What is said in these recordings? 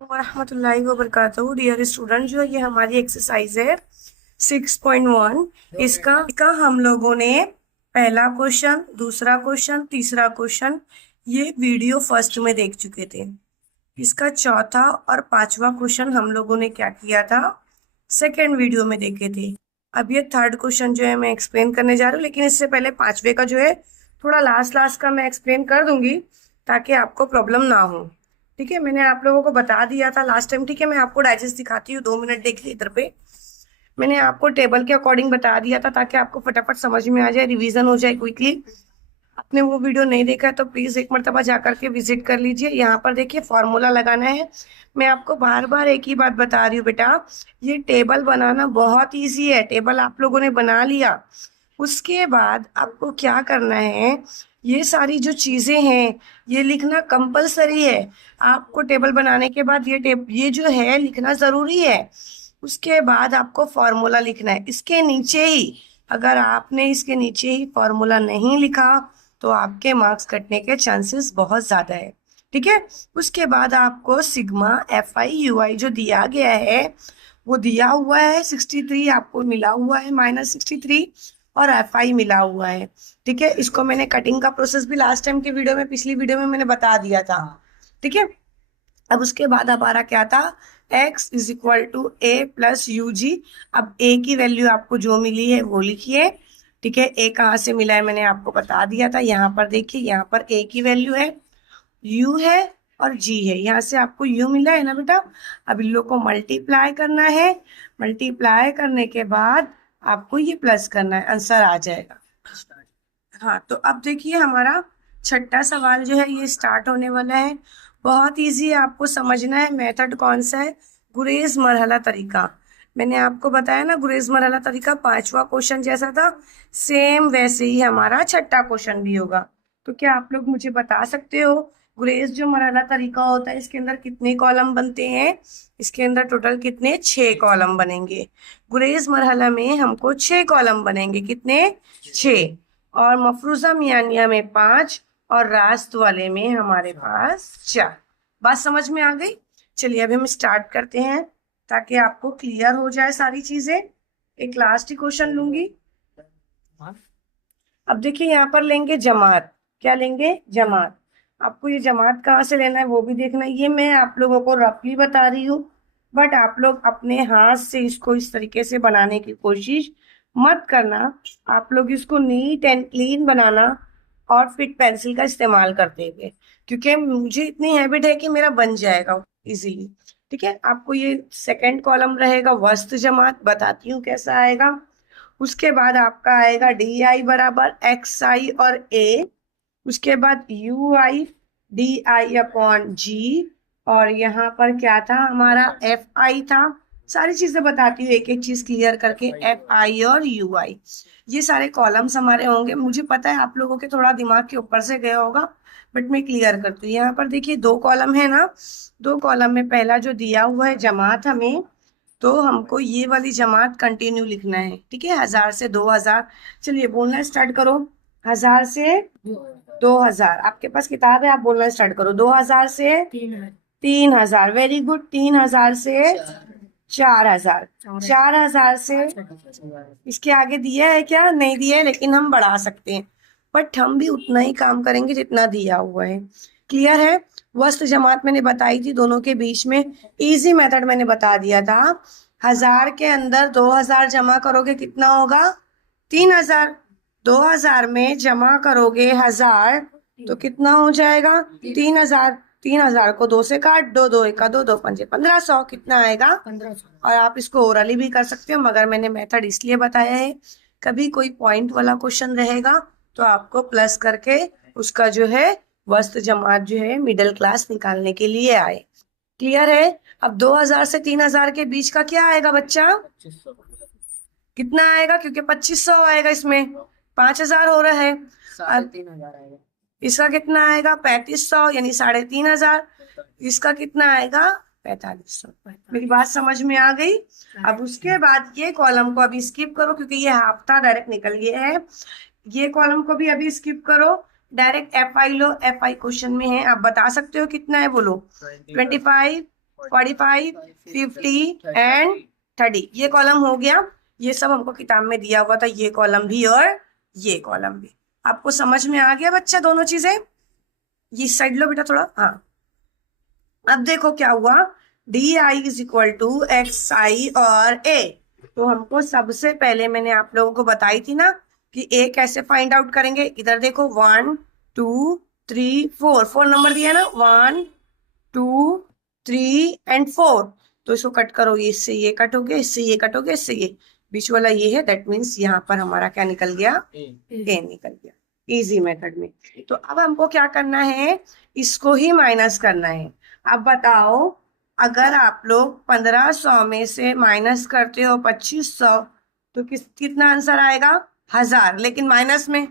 वरहमतुल्लाहि वबरकातुहू। Dear student, जो ये हमारी एक्सरसाइज है 6.1, इसका हम लोगों ने पहला क्वेश्चन, दूसरा क्वेश्चन, तीसरा क्वेश्चन ये वीडियो फर्स्ट में देख चुके थे। इसका चौथा और पांचवा क्वेश्चन हम लोगों ने क्या किया था, सेकेंड वीडियो में देखे थे। अब ये थर्ड क्वेश्चन जो है मैं एक्सप्लेन करने जा रही हूँ, लेकिन इससे पहले पांचवे का जो है थोड़ा लास्ट लास्ट का मैं एक्सप्लेन कर दूंगी ताकि आपको प्रॉब्लम ना हो। ठीक है, मैंने आप लोगों को बता दिया था लास्ट टाइम। ठीक है, मैं आपको डाइजेस्ट दिखाती हूँ, 2 मिनट देखिए इधर पे। मैंने आपको टेबल के अकॉर्डिंग बता दिया था ताकि आपको फटाफट समझ में आ जाए, रिवीजन हो जाए क्विकली। आपने वो वीडियो नहीं देखा है तो प्लीज एक मरतबा जाकर के विजिट कर लीजिए। यहाँ पर देखिए फॉर्मूला लगाना है। मैं आपको बार बार एक ही बात बता रही हूँ बेटा, ये टेबल बनाना बहुत इजी है। टेबल आप लोगों ने बना लिया, उसके बाद आपको क्या करना है, ये सारी जो चीजें हैं ये लिखना कंपलसरी है। आपको टेबल बनाने के बाद ये जो है लिखना जरूरी है। उसके बाद आपको फॉर्मूला लिखना है इसके नीचे ही। अगर आपने इसके नीचे ही फॉर्मूला नहीं लिखा तो आपके मार्क्स कटने के चांसेस बहुत ज्यादा है। ठीक है, उसके बाद आपको सिग्मा FI UI जो दिया गया है वो दिया हुआ है 63, आपको मिला हुआ है -63 और FI मिला हुआ है। ठीक है, इसको मैंने कटिंग का प्रोसेस भी लास्ट टाइम की वीडियो में, पिछली वीडियो में मैंने बता दिया था। ठीक है, अब उसके बाद हमारा क्या था, x is equal to A+UG। अब a की वैल्यू आपको जो मिली है वो लिखिए। ठीक है, a कहाँ से मिला है मैंने आपको बता दिया था। यहाँ पर देखिए, यहाँ पर a की वैल्यू है, u है और g है। यहाँ से आपको u मिला है ना बेटा। अब इन लोग को मल्टीप्लाई करना है। मल्टीप्लाई करने के बाद आपको ये प्लस करना है, आंसर आ जाएगा। हाँ, तो अब देखिए हमारा छठा सवाल जो है ये स्टार्ट होने वाला है। बहुत इजी है, आपको समझना है मेथड कौन सा है, गुरेज मरहला तरीका। मैंने आपको बताया ना, गुरेज मरहला तरीका पांचवा क्वेश्चन जैसा था, सेम वैसे ही हमारा छठा क्वेश्चन भी होगा। तो क्या आप लोग मुझे बता सकते हो, गुरेज जो मरहला तरीका होता है इसके अंदर कितने कॉलम बनते हैं? इसके अंदर टोटल कितने, 6 कॉलम बनेंगे। गुरेज मरहला में हमको 6 कॉलम बनेंगे, कितने, 6। और मफरूजा मियानिया में 5 और रास्त वाले में हमारे पास 4। बात समझ में आ गई? चलिए अभी हम स्टार्ट करते हैं ताकि आपको क्लियर हो जाए सारी चीजें। एक लास्ट ही क्वेश्चन लूंगी। अब देखिए यहाँ पर लेंगे जमात। क्या लेंगे, जमात। आपको ये जमात कहाँ से लेना है वो भी देखना है। ये मैं आप लोगों को रफली बता रही हूँ, बट आप लोग अपने हाथ से इसको इस तरीके से बनाने की कोशिश मत करना। आप लोग इसको नीट एंड क्लीन बनाना और फिर पेंसिल का इस्तेमाल करते हुए, क्योंकि मुझे इतनी हैबिट है कि मेरा बन जाएगा इजीली। ठीक है, आपको ये सेकंड कॉलम रहेगा वस्त जमात, बताती हूँ कैसा आएगा। उसके बाद आपका आएगा DI बराबर XI और A। उसके बाद UI DI/G। और यहाँ पर क्या था हमारा, FI था। सारी चीजें बताती हूँ एक एक चीज क्लियर करके, FI और UI। ये सारे कॉलम्स हमारे होंगे। मुझे पता है आप लोगों के थोड़ा दिमाग के ऊपर से गया होगा, बट मैं क्लियर करती हूँ। यहाँ पर देखिए 2 कॉलम है ना, 2 कॉलम में पहला जो दिया हुआ है जमात हमें, तो हमको ये वाली जमात कंटिन्यू लिखना है। ठीक है, 1000 से 2000। चलिए बोलना स्टार्ट करो। 1000 से 2000, आपके पास किताब है, आप बोलना स्टार्ट करो। 2000 से 3000, वेरी गुड। 3000 से 4000, 4000 से, इसके आगे दिया है क्या, नहीं दिया है, लेकिन हम बढ़ा सकते हैं। बट हम भी उतना ही काम करेंगे जितना दिया हुआ है। क्लियर है? वस्त जमात मैंने बताई थी दोनों के बीच में, इजी मेथड मैंने बता दिया था। 1000 के अंदर 2000 जमा करोगे कितना होगा, 3000। 2000 में जमा करोगे 1000 तो कितना हो जाएगा, 3000। 3000 को 2 से काट दो, 2 एका 2, 2 पंजे 1500, कितना आएगा, 1500। और आप इसको ओरली भी कर सकते हो, मगर मैंने मेथड इसलिए बताया है, कभी कोई पॉइंट वाला क्वेश्चन रहेगा तो आपको प्लस करके उसका जो है वस्त जमात जो है मिडिल क्लास निकालने के लिए आए। क्लियर है? अब 2000 से 3000 के बीच का क्या आएगा बच्चा, कितना आएगा, क्योंकि 2500 आएगा, इसमें 5000 हो रहा है। 3500 आएगा। इसका कितना आएगा, 3500 यानी 3500। इसका कितना आएगा, 4500। मेरी बात समझ में आ गई? अब उसके बाद ये कॉलम को अभी स्किप करो, क्योंकि ये हाफ्ता डायरेक्ट निकल गया है। ये कॉलम को भी अभी स्किप करो, डायरेक्ट FI लो। FI क्वेश्चन में है, आप बता सकते हो कितना है, बोलो। 25 45, 50 एंड 30। ये कॉलम हो गया। ये सब हमको किताब में दिया हुआ था, ये कॉलम भी और ये कॉलम भी। आपको समझ में आ गया बच्चा दोनों चीजें? ये साइड लो बेटा थोड़ा। हाँ, अब देखो क्या हुआ, d i is equal to x i और ए। तो हमको सबसे पहले मैंने आप लोगों को बताई थी ना कि ए कैसे फाइंड आउट करेंगे। इधर देखो 1 2 3 4, 4 नंबर दिया ना, 1 2 3 एंड 4। तो इसको कट करो, इससे ये कट हो गया, इससे ये कट हो गया, इससे ये बीच वाला ये है, दैट मीन्स यहाँ पर हमारा क्या निकल गया, ए निकल गया इजी मेथड में। तो अब हमको क्या करना है, इसको ही माइनस करना है। अब बताओ, अगर आप लोग 1500 में से माइनस करते हो 2500 तो कितना आंसर आएगा, 1000। लेकिन माइनस में,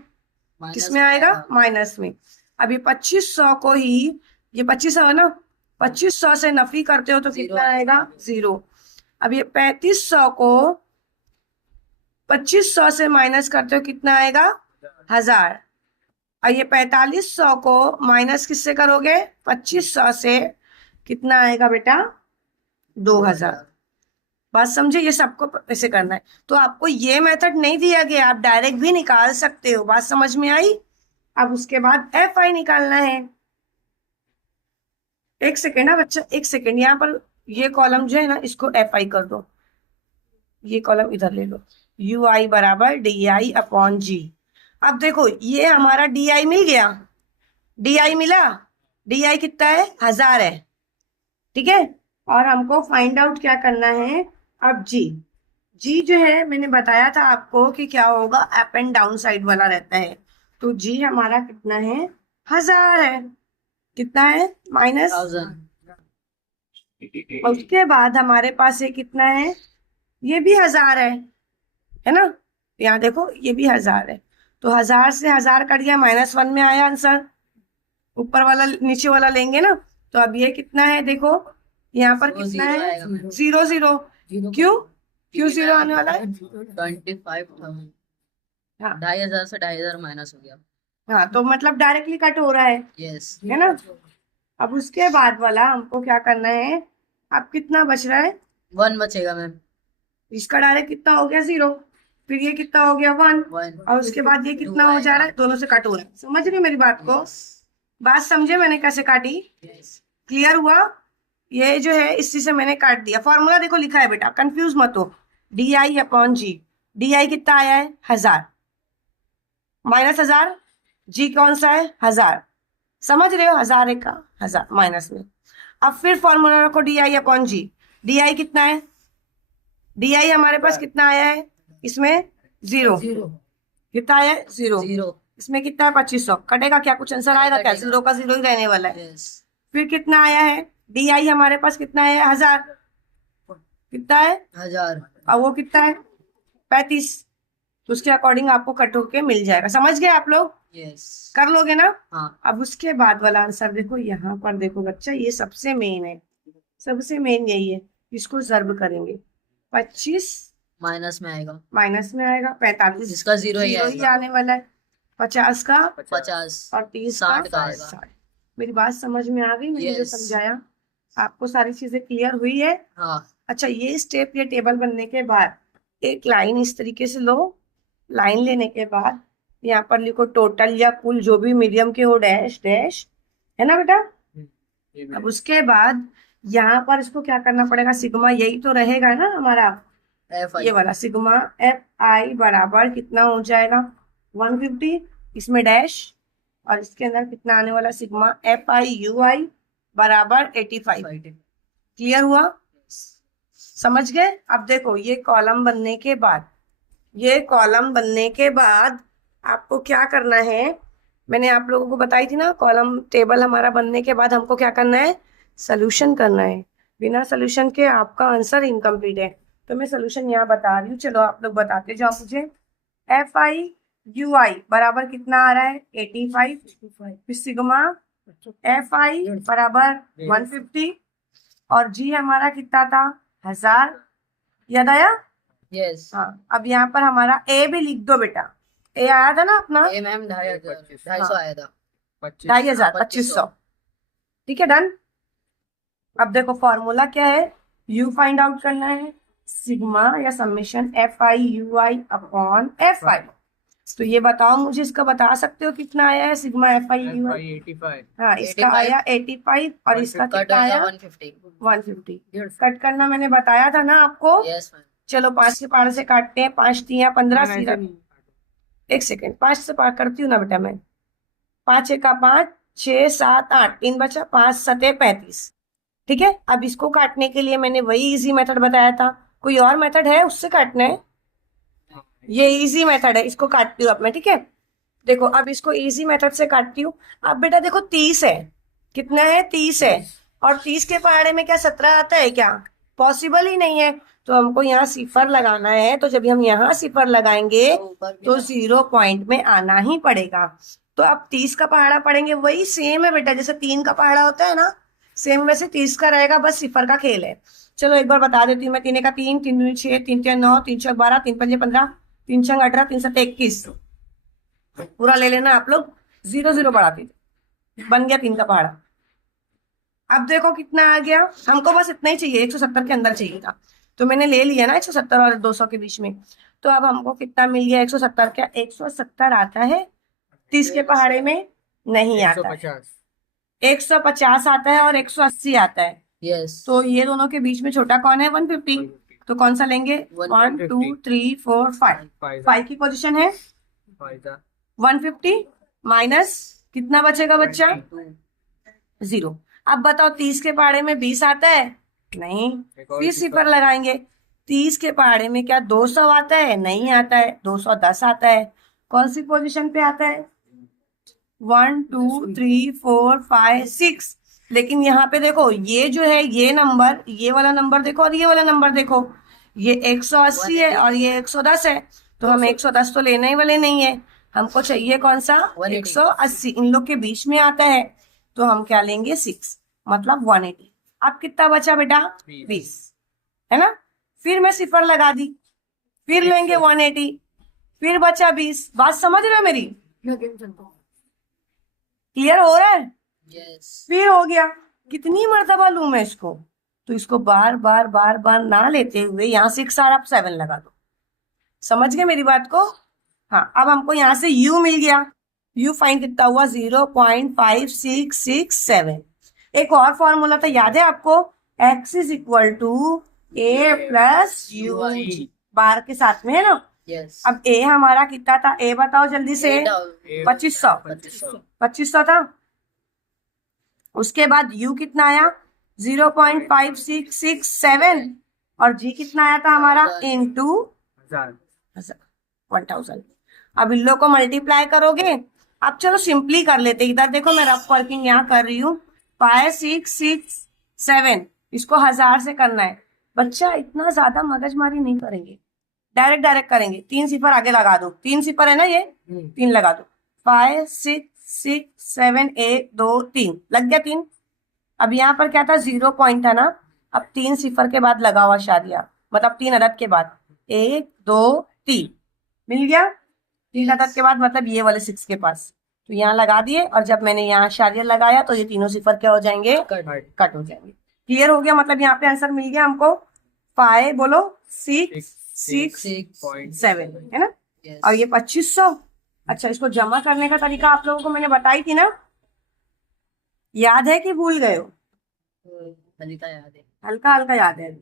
किस में आएगा, माइनस में। अब ये 2500 को ही, ये 2500 है ना, 2500 से नफी करते हो तो कितना आएगा, 0। अब ये 3500 को 2500 से माइनस करते हो कितना आएगा, 1000। और ये 4500 को माइनस किससे करोगे, 2500 से, कितना आएगा बेटा, 2000। बात समझे? ये सबको ऐसे करना है। तो आपको ये मेथड नहीं दिया गया, आप डायरेक्ट भी निकाल सकते हो। बात समझ में आई? अब उसके बाद एफ आई निकालना है। एक सेकेंड ना बच्चा, एक सेकेंड, यहाँ पर ये कॉलम जो है ना, इसको एफ आई कर दो। ये कॉलम इधर ले लो, यू आई बराबर डी आई अपॉन जी। अब देखो ये हमारा डी आई मिल गया, डी आई मिला, डी आई कितना है, 1000 है, ठीक है। और हमको फाइंड आउट क्या करना है, अब जी। जी जो है मैंने बताया था आपको कि क्या होगा, अप एंड डाउन साइड वाला रहता है। तो जी हमारा कितना है, 1000 है। कितना है, माइनस। उसके बाद हमारे पास ये कितना है, ये भी 1000 है ना। यहाँ देखो ये भी 1000 है। तो 1000 से 1000 कट गया, -1 में आया आंसर। ऊपर वाला नीचे वाला लेंगे ना, तो अब ये कितना है, देखो यहाँ पर कितना है, 0 0। क्यों, क्यों 0 आने वाला है, 25,000। हाँ 2500 से 2500 माइनस हो गया। हाँ, तो मतलब डायरेक्टली कट हो रहा है, यस, है ना। अब उसके बाद वाला हमको क्या करना है, अब कितना बच रहा है, 1 बचेगा मैम। इसका डायरेक्ट कितना हो गया, 0। फिर ये कितना हो गया, 1। 1 और उसके बाद ये कितना हो जा रहा है, दोनों से कट हो रहा है। समझ रहे मेरी बात को? बात समझे मैंने कैसे काटी, क्लियर हुआ? ये जो है इसी से मैंने काट दिया। फॉर्मूला देखो लिखा है बेटा, कंफ्यूज मत हो। D i upon g, d i कितना आया है, 1000 माइनस 1000, जी कौन सा है, 1000। समझ रहे हो, 1000 एक का 1000 माइनस में। अब फिर फॉर्मूला रखो d i upon g, d i कितना है, डी आई हमारे पास कितना आया है, इसमें 0। कितना आया है, 0। इसमें कितना है, 2500। कटेगा क्या, कुछ आंसर आएगा क्या, 0 का 0 ही रहने वाला है। फिर कितना आया है, डी आई हमारे पास कितना है, 1000। कितना है, 1000। और वो कितना है, 35। तो उसके अकॉर्डिंग आपको कट होके मिल जाएगा। समझ गए आप लोग? यस, कर लोगे ना? हाँ। अब उसके बाद वाला आंसर देखो, यहाँ पर देखो बच्चा, ये सबसे मेन है, सबसे मेन यही है। इसको सर्व करेंगे, 25 माइनस में आएगा, माइनस में आएगा 45, इसका 0 ही ही आने वाला है। 50 का 50 और 30 60 का का आएगा। 60। मेरी बात समझ में आ गई, मैंने जो Yes. समझाया आपको सारी चीजें क्लियर हुई है? हाँ। अच्छा, ये स्टेप, ये टेबल बनने के बाद एक लाइन इस तरीके से लो। लाइन लेने के बाद यहाँ पर लिखो टोटल या कुल, जो भी मीडियम के हो, डैश डैश, है ना बेटा। अब उसके बाद यहाँ पर इसको क्या करना पड़ेगा, सिग्मा, यही तो रहेगा ना हमारा, ये वाला सिग्मा एफ आई बराबर कितना हो जाएगा, 150। इसमें डैश, और इसके अंदर कितना आने वाला, सिग्मा एफ आई यू आई बराबर 85। क्लियर हुआ, समझ गए? अब देखो ये कॉलम बनने के बाद, ये कॉलम बनने के बाद आपको क्या करना है, मैंने आप लोगों को बताई थी ना, कॉलम टेबल हमारा बनने के बाद हमको क्या करना है, सोल्यूशन करना है। बिना सोल्यूशन के आपका आंसर इनकम्प्लीट है। तो मैं सोल्यूशन यहाँ बता रही हूँ, चलो आप लोग बताते जाओ मुझे। एफ आई यू आई बराबर कितना आ रहा है, 85। फिर सिग्मा एफ आई बराबर 150, और जी हमारा कितना था, 1000। याद आया? यस। हाँ, अब यहाँ पर हमारा ए भी लिख दो बेटा। ए आया था ना अपना, ए मैम 250 आया था, 2500, 2500। ठीक है, डन। अब देखो फॉर्मूला क्या है, यू फाइंड आउट करना है, सिग्मा या summation F I you I upon F I. तो ये बताओ मुझे, इसका बता सकते हो कितना आया है सिग्मा एफ आई यू आई? 85 हाँ, इसका 85 आया 85 और इसका कट कितना होएगा आया 150। 150। कट करना मैंने बताया था ना आपको। Yes ma'am. चलो 5 के पहाड़ से काटते हैं, 5 तिया 15 ऐसे सीधा। नहीं। एक सेकेंड, 5 से पार करती हूँ ना बेटा मैं। 5 एक का 5, 6 7 8, 3 बचा, 5 सते 35। ठीक है, अब इसको काटने के लिए मैंने वही इजी मेथड बताया था। कोई और मेथड है उससे काटना है? ये इजी मेथड है, इसको काटती हूँ अब मैं। ठीक है, देखो अब इसको इजी मेथड से काटती हूँ। अब बेटा देखो 30 है, कितना है 30 है, और 30 के पहाड़े में क्या 17 आता है क्या? पॉसिबल ही नहीं है। तो हमको यहाँ सिफर लगाना है, तो जब हम यहाँ सिफर लगाएंगे ऊपर भी तो ना। 0 पॉइंट में आना ही पड़ेगा। तो अब 30 का पहाड़ा पढ़ेंगे, वही सेम है बेटा, जैसे 3 का पहाड़ा होता है ना, सेम वैसे 30 का रहेगा, बस सिफर का खेल है। चलो एक बार बता देती हूँ मैं। 3 का 3, 3 दूनी 6, 3 तिया 9, 3 चौक 12, 3 पंजे 15, 3 छंग 18, 3 सत्ते 21। पूरा ले लेना आप लोग, 0 0 बढ़ाते बन गया 3 का पहाड़ा। अब देखो कितना आ गया, हमको बस इतना ही चाहिए, 170 के अंदर चाहिए था, तो मैंने ले लिया ना 170 और 200 के बीच में। तो अब हमको कितना मिल गया 170? क्या 170 आता है 30 के पहाड़े में? नहीं आता है। 150 150 आता है और 180 आता है। यस। तो ये दोनों के बीच में छोटा कौन है? 150। तो कौन सा लेंगे? 1 2 3 4 5। 5 की पोजीशन है 150 माइनस कितना बचेगा बच्चा? 0। अब बताओ 30 के पहाड़े में 20 आता है? नहीं। फिर सिफर लगाएंगे। 30 के पहाड़े में क्या 200 आता है? नहीं आता है। 210 आता है। कौन सी पोजीशन पे आता है? 1 2 3 4 5 6। लेकिन यहाँ पे देखो, ये जो है ये नंबर, ये वाला नंबर देखो और ये वाला नंबर देखो, ये 180 है और ये 110 है। तो हम 110 तो लेने ही वाले नहीं है, हमको चाहिए कौन सा? 180। इन लोग के बीच में आता है, तो हम क्या लेंगे? 6, मतलब 180। अब कितना बचा बेटा? 20, है ना? फिर मैं सिफर लगा दी, फिर लेंगे 180, फिर बचा 20। बात समझ रहे हो मेरी? क्लियर हो रहा है? यस। फिर हो गया। कितनी मर्तबा लूं मैं इसको? तो इसको बार बार बार बार ना लेते हुए यहाँ 6 और आप 7 लगा दो। समझ गए मेरी बात को? हाँ, अब हमको यहाँ से u मिल गया। u फाइंड कितना हुआ? 0.5667। एक और फॉर्मूला था, याद है आपको? x is equal to a plus u, bar के साथ में, है ना? यस। अब a हमारा कितना था? a बताओ जल्दी से। 2500। 2500 था। उसके बाद u कितना आया? 0.5667। और g कितना आया था हमारा? इंटू 1000। अब इन लोग को मल्टीप्लाई करोगे। अब चलो सिंपली कर लेते, इधर देखो मैं रफ वर्किंग यहाँ कर रही हूँ। 5667 इसको 1000 से करना है। बच्चा इतना ज्यादा मगजमारी नहीं करेंगे, डायरेक्ट डायरेक्ट करेंगे। 3 सिफर आगे लगा दो, 3 सिफर है ना ये, 3 लगा दो। 5 6 6 7 1 2 3 लग गया 3। अब यहाँ पर क्या था? 0 पॉइंट था ना। अब 3 सिफर के बाद लगा हुआ शादिया, मतलब 3 अदद के बाद, 1 2 3 मिल गया। 3 अदद के बाद मतलब ये वाले 6 के पास, तो यहाँ लगा दिए। और जब मैंने यहाँ शादिया लगाया तो ये तीनों सिफर क्या हो जाएंगे? कट हो जाएंगे। क्लियर हो गया? मतलब यहाँ पे आंसर मिल गया हमको 5, बोलो 6 6 7, है ना? और ये 2500। अच्छा, इसको जमा करने का तरीका आप लोगों को मैंने बताई थी ना, याद है कि भूल गए हो? हल्का याद है। हल्का हल्का याद है अभी।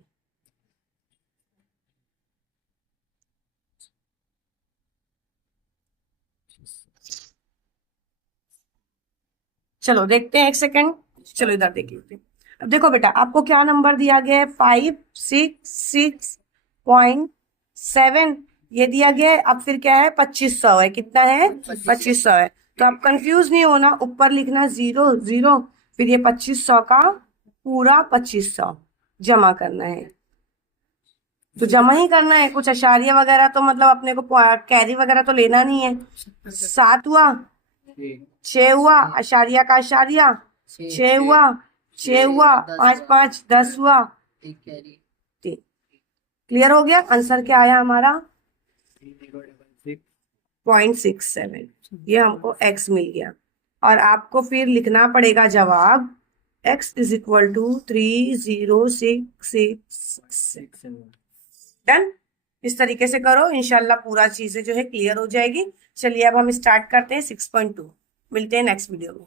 चलो देखते हैं, एक सेकंड। चलो इधर देख लेते हैं। अब देखो बेटा, आपको क्या नंबर दिया गया है? 566.7 ये दिया गया है। अब फिर क्या है? 2500 है। कितना है? 2500 है। तो आप कंफ्यूज नहीं होना, ऊपर लिखना 0 0, फिर ये 2500 का पूरा 2500 जमा करना है। तो जमा ही करना है, कुछ अशारिया वगैरह तो मतलब अपने को कैरी वगैरह तो लेना नहीं है। 7 हुआ, 6 हुआ, अशारिया का अशारिया, 6 हुआ, 6 हुआ, 5 5 10 हुआ, 3। क्लियर हो गया? आंसर क्या आया हमारा? 0.67। ये हमको x मिल गया। और आपको फिर लिखना पड़ेगा जवाब x is equal to 3066। Done. इस तरीके से करो, इंशाल्लाह पूरा चीजें जो है क्लियर हो जाएगी। चलिए अब हम स्टार्ट करते हैं 6.2। मिलते हैं नेक्स्ट वीडियो में।